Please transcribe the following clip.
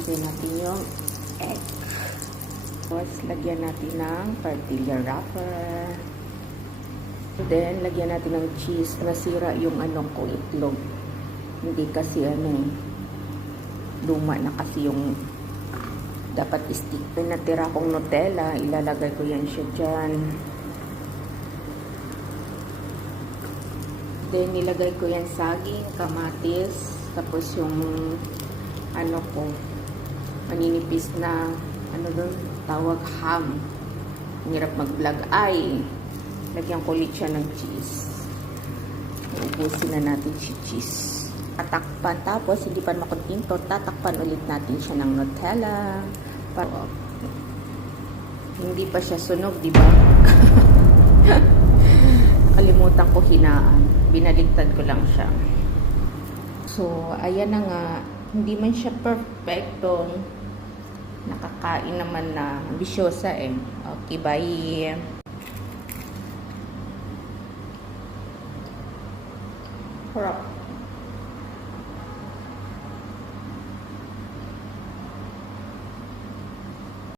Lagyan natin yung egg. Tapos, lagyan natin ng tortilla wrapper. Then, lagyan natin ng cheese. Nasira yung ko, itlog. Hindi kasi luma na kasi yung dapat stick. Pinatira kong Nutella. Ilalagay ko yan siya dyan. Then, nilagay ko yan saging, kamatis. Tapos yung maninipis na doon, tawag ham. Ang hirap mag-vlog. Ay, lagyan ko ulit siya ng cheese. Uubusin na natin si cheese. Tatakpan. Tapos, hindi pa makuntinto, tatakpan ulit natin siya ng Nutella. Para, hindi pa siya sunog, di ba? Kalimutan ko hinaan. Binaligtad ko lang siya. So, ayan na nga. Hindi man siya perfecto. Nakakain naman na. Ambisyosa eh. Okay, bye. Harap.